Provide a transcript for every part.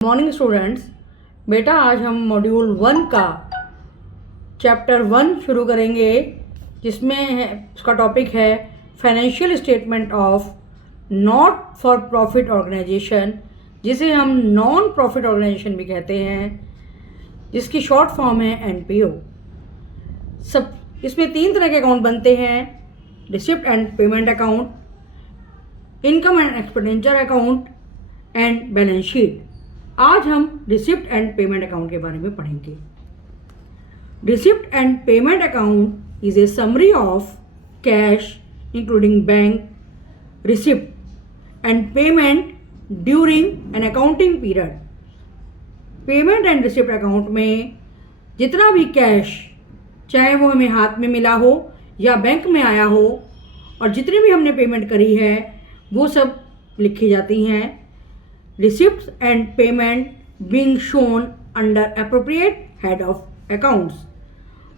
Morning students, बेटा आज हम मॉड्यूल 1 का चैप्टर 1 शुरू करेंगे, जिसमें उसका टॉपिक है financial statement of not for profit organization, जिसे हम नॉन प्रॉफिट ऑर्गेनाइजेशन भी कहते हैं, जिसकी शॉर्ट फॉर्म है एनपीओ। सब इसमें 3 तरह के अकाउंट बनते हैं: receipt and payment account, income and expenditure account and balance sheet. आज हम रिसिप्ट एंड पेमेंट अकाउंट के बारे में पढ़ेंगे। Receipt and payment account is a summary of cash including bank receipt and payment during an accounting period. Payment and receipt account में जितना भी cash, चाहे वो हमें हाथ में मिला हो या बैंक में आया हो, और जितनी भी हमने पेमेंट करी है वो सब लिखी जाती हैं। Receipts and payment being shown under appropriate head of accounts,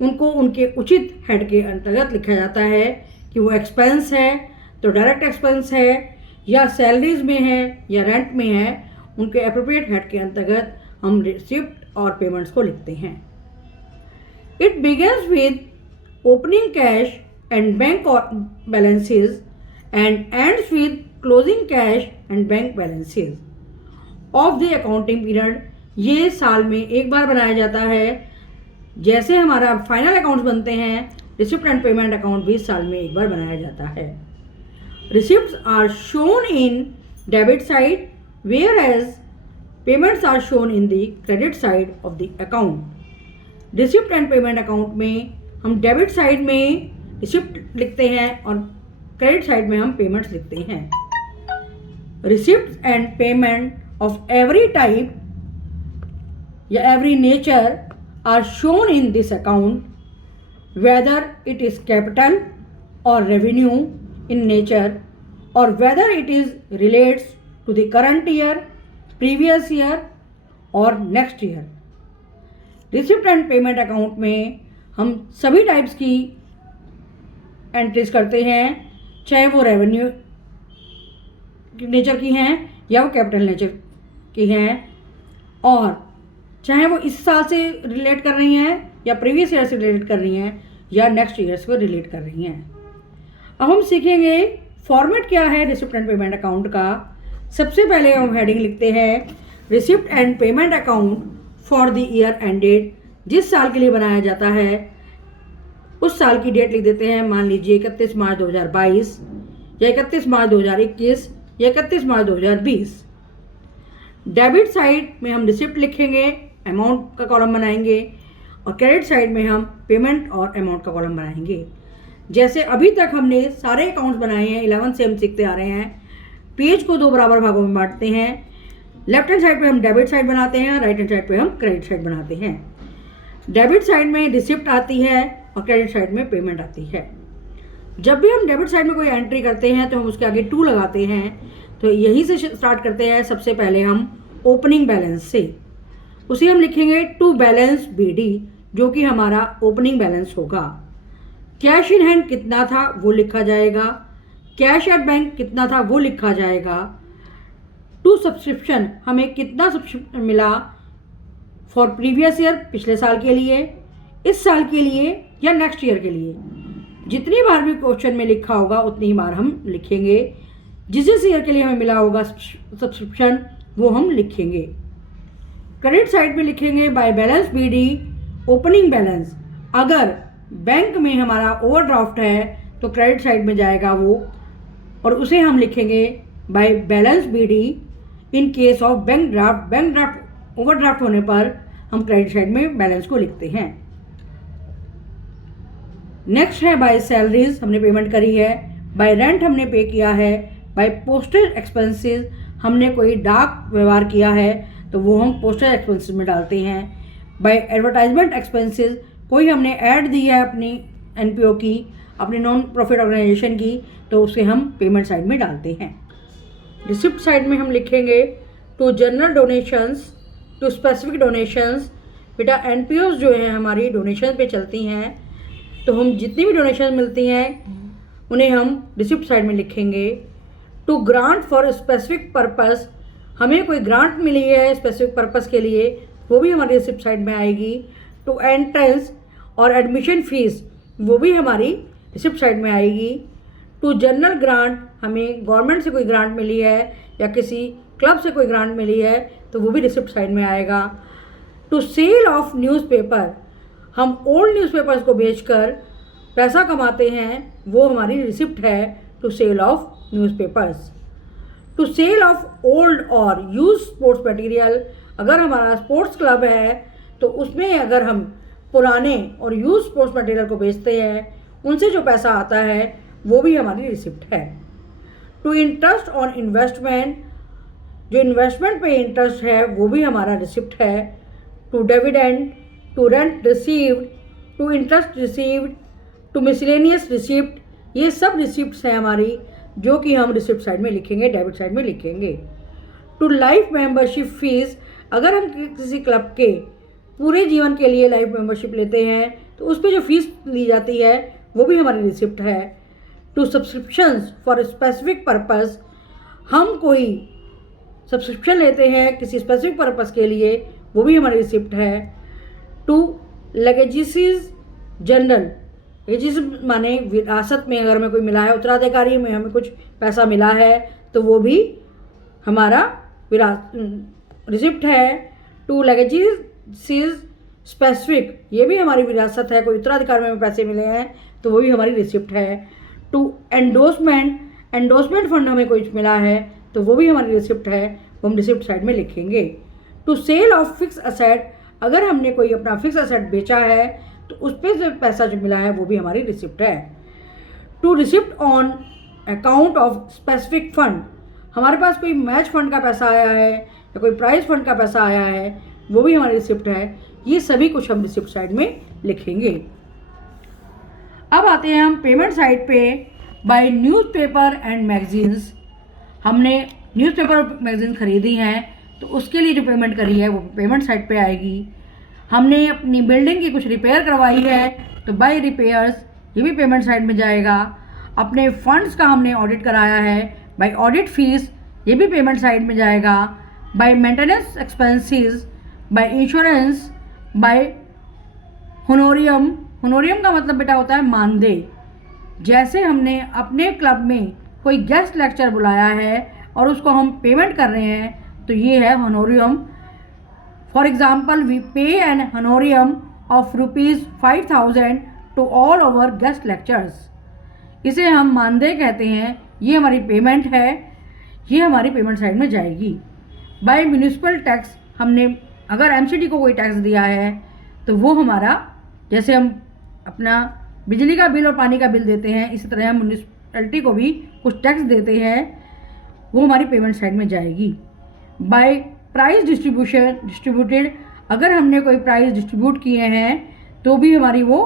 उनको उनके उचित हेड के अंतर्गत लिखा जाता है कि वो एक्सपेंस है तो डायरेक्ट एक्सपेंस है, या सैलरीज में है या रेंट में है। उनके अप्रोप्रिएट हेड के अंतर्गत हम रिसिप्ट और पेमेंट्स को लिखते हैं। It begins with opening cash and bank balances and ends with closing cash and bank balances of the accounting period. ये साल में एक बार बनाया जाता है। जैसे हमारा फाइनल अकाउंट्स बनते हैं, रिसिप्ट एंड पेमेंट अकाउंट भी साल में एक बार बनाया जाता है। Receipts are shown in debit side whereas payments are shown in the credit side of the account. Receipt and payment account में हम डेबिट साइड में रिसिप्ट लिखते हैं और क्रेडिट साइड में हम पेमेंट्स लिखते हैं। Receipts and payment of every type या every nature are shown in this account, whether it is capital or revenue in nature, or whether it is relates to the current year, previous year or next year. Receipt and payment account में हम सभी types की entries करते हैं, चाहे वो revenue nature की हैं या वो कैपिटल नेचर की हैं, और चाहे वो इस साल से रिलेट कर रही हैं या प्रीवियस ईयर से रिलेट कर रही हैं या नेक्स्ट ईयर से रिलेट कर रही हैं। अब हम सीखेंगे फॉर्मेट क्या है रिसिप्ट एंड पेमेंट अकाउंट का। सबसे पहले हम हेडिंग लिखते हैं receipt and payment account for the year ended. जिस साल के लिए बनाया जाता है उस साल की डेट लिख देते हैं। मान लीजिए 31 मार्च 2022 या 31 मार्च 2021 या 31 मार्च 2020। डेबिट साइड में हम रिसिप्ट लिखेंगे, अमाउंट का कॉलम बनाएंगे, और क्रेडिट साइड में हम पेमेंट और अमाउंट का कॉलम बनाएंगे। जैसे अभी तक हमने सारे अकाउंट्स बनाए हैं, 11 से हम सीखते आ रहे हैं। पेज को 2 बराबर भागों में बांटते हैं। लेफ्ट हैंड साइड पे हम डेबिट साइड बनाते हैं, राइट हैंड साइड पे हम क्रेडिट साइड बनाते हैं। डेबिट साइड में रिसिप्ट आती है और क्रेडिट साइड में पेमेंट आती है। जब भी हम डेबिट साइड में कोई एंट्री करते हैं तो हम उसके आगे 2 लगाते हैं। तो यहीं से स्टार्ट करते हैं। सबसे पहले हम ओपनिंग बैलेंस से, उसे हम लिखेंगे टू बैलेंस बीडी, जो कि हमारा ओपनिंग बैलेंस होगा। कैश इन हैंड कितना था वो लिखा जाएगा, कैश एट बैंक कितना था वो लिखा जाएगा। टू सब्सक्रिप्शन, हमें कितना सब्सक्रिप्शन मिला फॉर प्रीवियस ईयर, पिछले साल के लिए, इस साल के लिए या नेक्स्ट ईयर के लिए। जितनी बार भी क्वेश्चन में लिखा होगा उतनी बार हम लिखेंगे। जिस ईयर के लिए हमें मिला होगा सब्सक्रिप्शन वो हम लिखेंगे। क्रेडिट साइड में लिखेंगे by balance BD opening balance. अगर बैंक में हमारा ओवरड्राफ्ट है तो क्रेडिट साइड में जाएगा वो, और उसे हम लिखेंगे by balance BD in case of bank draft. Bank draft overdraft होने पर हम क्रेडिट साइड में बैलेंस को लिखते हैं। नेक्स्ट है बाय सैलरीज, हमने पेमेंट करी है। बाय रेंट हमने पे किया है। बाय पोस्टेज एक्सपेंसेस, हमने कोई डाक व्यवहार किया है तो वो हम पोस्टेज एक्सपेंसेस में डालते हैं। बाय एडवर्टाइजमेंट एक्सपेंसेस, कोई हमने ऐड दी है अपनी एनपीओ की, अपनी नॉन प्रॉफिट ऑर्गेनाइजेशन की, तो उसे हम पेमेंट साइड में डालते हैं। रिसिप्ट साइड में हम लिखेंगे to general donations, to specific donations. बेटा एनपीओज जो है हमारी डोनेशन पे चलती हैं, तो हम जितनी भी डोनेशन मिलती हैं उन्हें हम रिसिप्ट साइड में लिखेंगे। To grant for specific purpose, हमें कोई ग्रांट मिली है स्पेसिफिक पर्पस के लिए, वो भी हमारी रिसिप्ट साइड में आएगी। टू एंट्रेंस और एडमिशन फीस, वो भी हमारी रिसिप्ट साइड में आएगी। टू जनरल ग्रांट, हमें गवर्नमेंट से कोई ग्रांट मिली है या किसी क्लब से कोई ग्रांट मिली है तो वो भी रिसिप्ट साइड में आएगा। टू सेल ऑफ न्यूज़पेपर, हम ओल्ड न्यूज़पेपर्स को बेचकर पैसा कमाते हैं, वो हमारी रिसिप्ट है to sale of newspapers. To sale of old और यूज स्पोर्ट्स मटेरियल, अगर हमारा स्पोर्ट्स क्लब है तो उसमें अगर हम पुराने और यूज स्पोर्ट्स मटेरियल को बेचते हैं, उनसे जो पैसा आता है वो भी हमारी रिसिप्ट है। टू इंटरेस्ट ऑन इन्वेस्टमेंट, जो इन्वेस्टमेंट पे इंटरेस्ट है वो भी हमारा रिसिप्ट है। To dividend, to rent received, to interest received, to miscellaneous receipt, ये सब रिसिप्ट्स हैं हमारी, जो कि हम रिसिप्ट साइड में लिखेंगे, डेबिट साइड में लिखेंगे। टू लाइफ मेंबरशिप फीस, अगर हम किसी क्लब के पूरे जीवन के लिए लाइफ मेंबरशिप लेते हैं तो उस पर जो फीस ली जाती है वो भी हमारी रिसिप्ट है। To subscriptions for specific purpose, हम कोई सब्सक्रिप्शन लेते हैं किसी स्पेसिफिक पर्पस के लिए, वो भी हमारी रिसिप्ट है। टू लेगेसीज जनरल, एजिस माने विरासत में अगर हमें कोई मिला है, उत्तराधिकारी में हमें कुछ पैसा मिला है तो वो भी हमारा रिसिप्ट है। टू लेगेसीज स्पेसिफिक, ये भी हमारी विरासत है, कोई उत्तराधिकार में हमें पैसे मिले हैं तो वो भी हमारी रिसिप्ट है। टू एंडोसमेंट, एंडोसमेंट फंड हमें कुछ मिला है तो वो भी हमारी रिसिप्ट है, वो हम रिसिप्ट साइड में लिखेंगे। To sale of fix asset, अगर हमने कोई अपना फिक्स असेट बेचा है तो उस पर जो पैसा जो मिला है वो भी हमारी रिसिप्ट है। To receipt on account of specific fund, हमारे पास कोई मैच फंड का पैसा आया है या कोई प्राइज फंड का पैसा आया है, वो भी हमारी रिसिप्ट है। ये सभी कुछ हम रिसिप्ट साइड में लिखेंगे। अब आते हैं हम पेमेंट साइड पे। बाय न्यूज़पेपर एंड मैगजीन्स, हमने न्यूज़पेपर और मैगजीन खरीदी हैं तो उसके लिए जो पेमेंट करी है वो पेमेंट साइड पे आएगी। हमने अपनी बिल्डिंग की कुछ रिपेयर करवाई है तो बाय रिपेयर्स, ये भी पेमेंट साइड में जाएगा। अपने फंड्स का हमने ऑडिट कराया है, बाय ऑडिट फीस, ये भी पेमेंट साइड में जाएगा। By maintenance expenses, by insurance, by honorarium, honorarium का मतलब बेटा होता है मानदेय। जैसे हमने अपने क्लब में कोई गेस्ट लेक्चर बुलाया है और उसको हम पेमेंट कर रहे हैं तो ये है honorarium. For example, we pay an honorarium of ₹5,000 to all over guest lectures, इसे हम मानदेय कहते हैं, ये हमारी पेमेंट है, ये हमारी पेमेंट साइड में जाएगी। बाय म्यूनिसिपल टैक्स, हमने अगर एमसीडी को कोई टैक्स दिया है तो वो हमारा, जैसे हम अपना बिजली का बिल और पानी का बिल देते हैं, इसी तरह हम म्यूनिसिपैलिटी को भी कुछ टैक्स देते हैं, वो हमारी पेमेंट साइड में जाएगी। बाय प्राइस डिस्ट्रीब्यूटेड, अगर हमने कोई प्राइस डिस्ट्रीब्यूट किए हैं तो भी हमारी वो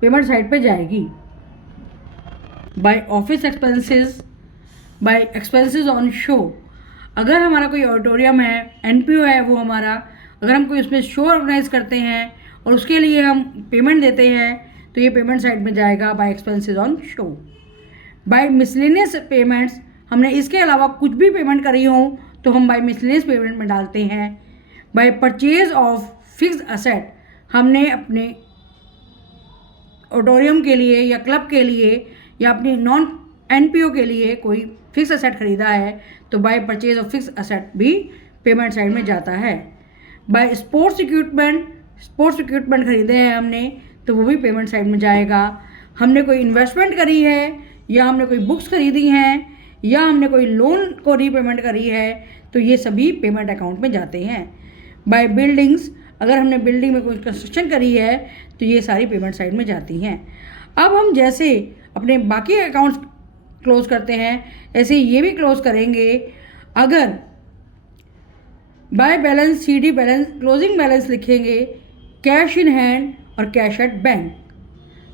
पेमेंट साइड पे जाएगी। By office expenses, by expenses on show, अगर हमारा कोई ऑडिटोरियम है, एनपीओ है वो हमारा, अगर हम कोई उसमें शो ऑर्गेनाइज करते हैं और उसके लिए हम पेमेंट देते हैं तो ये पेमेंट साइड में जाएगा by expenses on show. By miscellaneous payments, हमने इसके अलावा कुछ भी पेमेंट करी हो तो हम बाय मिसलेनियस पेमेंट में डालते हैं। Bye purchase of fix asset, हमने अपने ऑडिटोरियम के लिए या क्लब के लिए या अपनी नॉन एनपीओ के लिए कोई फिक्स असेट खरीदा है तो by purchase of fix asset भी पेमेंट साइड में जाता है। By sports equipment, sports equipment खरीदे हैं हमने तो वो भी पेमेंट साइड में जाएगा। हमने कोई इन्वेस्टमेंट करी है या हमने कोई बुक्स खरीदी हैं या हमने कोई लोन को रीपेमेंट करी है तो ये सभी पेमेंट अकाउंट में जाते हैं। बाय बिल्डिंग्स, अगर हमने बिल्डिंग में कोई कंस्ट्रक्शन करी है तो ये सारी पेमेंट साइड में जाती हैं। अब हम जैसे अपने बाकी अकाउंट्स क्लोज करते हैं ऐसे ये भी क्लोज करेंगे। अगर by balance CD balance closing balance लिखेंगे, कैश इन हैंड और कैश एट बैंक,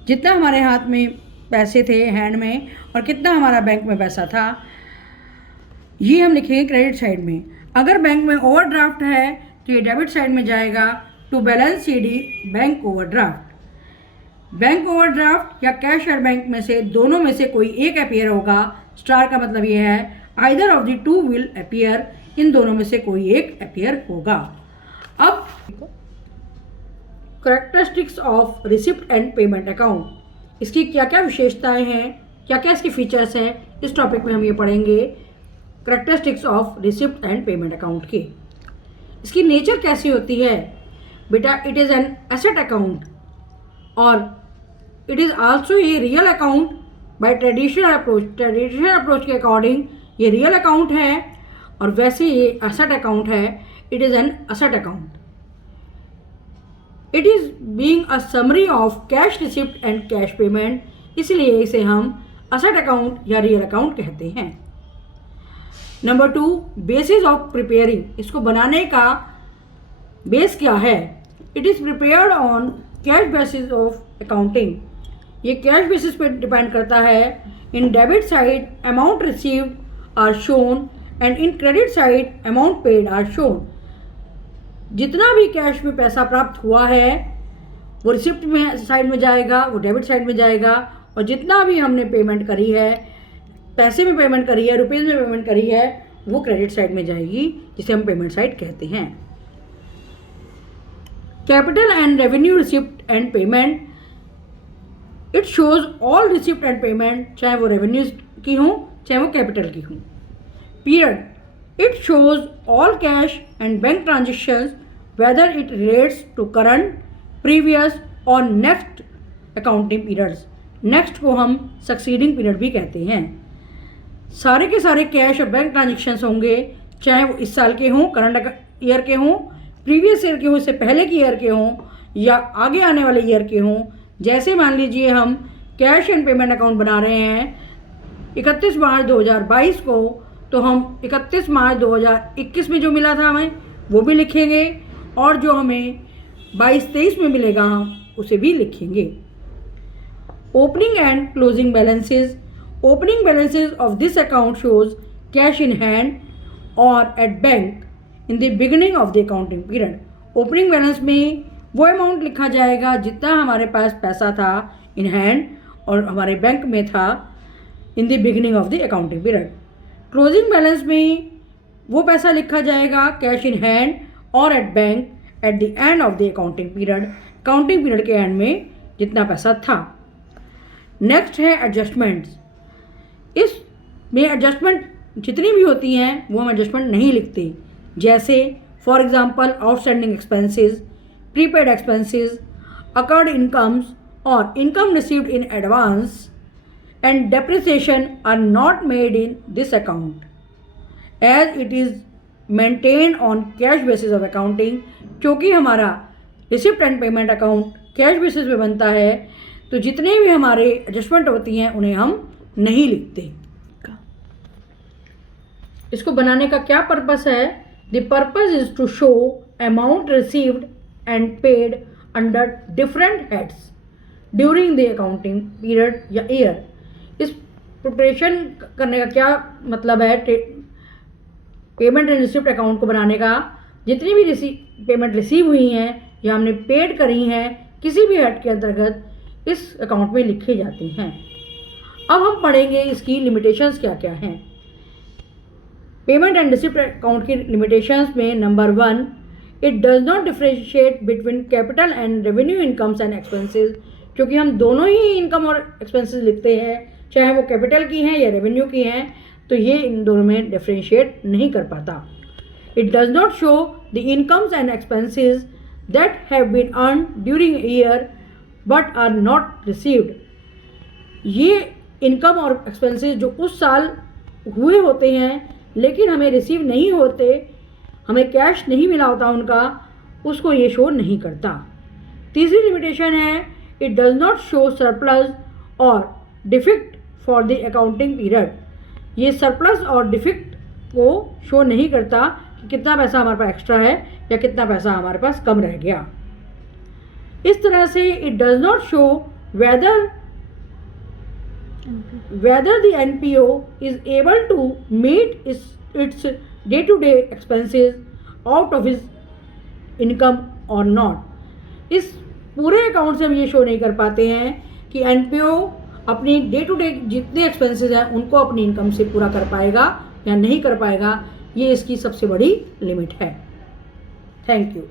जितना हमारे हाथ में पैसे थे हैंड में और कितना हमारा बैंक में पैसा था, ये हम लिखेंगे क्रेडिट साइड में। अगर बैंक में ओवरड्राफ्ट है तो ये डेबिट साइड में जाएगा to balance CD bank overdraft. Bank overdraft या कैश एट बैंक में से दोनों में से कोई एक अपीयर होगा। स्टार का मतलब ये है either of the two will appear, इन दोनों में से कोई एक अपीयर होगा। अब characteristics of receipt and payment account, इसकी क्या क्या विशेषताएं हैं, क्या क्या इसके फीचर्स हैं, इस टॉपिक में हम ये पढ़ेंगे characteristics of receipt and payment account की। इसकी नेचर कैसी होती है बेटा? It is an asset account और it is also a real account by traditional approach के अकॉर्डिंग ये रियल अकाउंट है और वैसे ये एसेट अकाउंट है। It is an asset account. It is being a summary of cash receipt and cash payment, इसलिए इसे हम एसेट अकाउंट या रियल अकाउंट कहते हैं। नंबर 2, बेसिस ऑफ प्रिपेयरिंग, इसको बनाने का बेस क्या है? It is prepared on cash basis of accounting, ये कैश बेसिस पे डिपेंड करता है। In debit side amount received are shown and in credit side amount paid are shown. जितना भी कैश में पैसा प्राप्त हुआ है वो रिसिप्ट में साइड में जाएगा, वो डेबिट साइड में जाएगा, और जितना भी हमने पेमेंट करी है, पैसे में पेमेंट करी है, रुपीज़ में पेमेंट करी है, वो क्रेडिट साइड में जाएगी, जिसे हम पेमेंट साइड कहते हैं। Capital and revenue receipt and payment, it shows all receipt and payment, चाहे वो रेवेन्यू की हों चाहे वो कैपिटल की हों। Period, it shows all cash and bank transactions whether it relates to current, previous और next accounting periods। नेक्स्ट को हम सक्सीडिंग पीरियड भी कहते हैं। सारे के सारे कैश और बैंक ट्रांजेक्शन्स होंगे, चाहे वो इस साल के हों, करंट ईयर के हों, प्रीवियस ईयर के हों, इससे पहले के ईयर के हों, या आगे आने वाले ईयर के हों। जैसे मान लीजिए हम कैश एंड पेमेंट अकाउंट बना रहे हैं 31 मार्च 2022 को, तो हम 31 मार्च 2021 में जो मिला था हमें वो भी लिखेंगे, और जो हमें 22-23 में मिलेगा हम उसे भी लिखेंगे। Opening and closing balances, opening balances of this account shows cash in hand और at bank in the beginning of the accounting period. Opening balance में वो अमाउंट लिखा जाएगा जितना हमारे पास पैसा था इन हैंड और हमारे बैंक में था इन the beginning of the accounting period. Closing balance में वो पैसा लिखा जाएगा कैश इन हैंड और at bank at the end of the accounting period के एंड में जितना पैसा था। नेक्स्ट है एडजस्टमेंट्स। इसमें एडजस्टमेंट जितनी भी होती हैं वो हम एडजस्टमेंट नहीं लिखते, जैसे for example outstanding expenses, prepaid expenses, accrued incomes और income received in advance and depreciation are not made in this account as it is maintain on cash basis of accounting. क्योंकि हमारा receipt and payment account cash basis पे बनता है, तो जितने भी हमारे एडजस्टमेंट होती हैं उन्हें हम नहीं लिखते। इसको बनाने का क्या पर्पस है? The purpose is to show amount received and paid under different heads during the accounting period या ईयर। इस प्रिपरेशन करने का क्या मतलब है? पेमेंट एंड रिसिप्ट अकाउंट को बनाने का, जितनी भी पेमेंट रिसीव हुई हैं या हमने पेड करी हैं किसी भी हेड के अंतर्गत, इस अकाउंट में लिखे जाते हैं। अब हम पढ़ेंगे इसकी लिमिटेशंस क्या क्या हैं। पेमेंट एंड रिसिप्ट अकाउंट की लिमिटेशंस में number 1, it does not differentiate between capital and revenue incomes and expenses. क्योंकि हम दोनों ही इनकम और एक्सपेंसेस लिखते हैं, चाहे वो कैपिटल की हैं या रेवेन्यू की हैं, तो ये इन दोनों में डिफरेंशिएट नहीं कर पाता। It does not show the incomes and expenses that have been earn during year but are not received. ये इनकम और एक्सपेंसेस जो उस साल हुए होते हैं लेकिन हमें रिसीव नहीं होते, हमें कैश नहीं मिला होता उनका, उसको ये शो नहीं करता। तीसरी लिमिटेशन है, it does not show surplus और deficit for the accounting period. ये सरप्लस और डिफिक्ट को शो नहीं करता कि कितना पैसा हमारे पास एक्स्ट्रा है या कितना पैसा हमारे पास कम रह गया। इस तरह से it does not show whether the NPO is able to meet its day-to-day expenses out of his income or not। इस पूरे अकाउंट से हम ये शो नहीं कर पाते हैं कि NPO अपनी डे टू डे जितने एक्सपेंसेस हैं उनको अपनी इनकम से पूरा कर पाएगा या नहीं कर पाएगा। ये इसकी सबसे बड़ी लिमिट है। Thank you.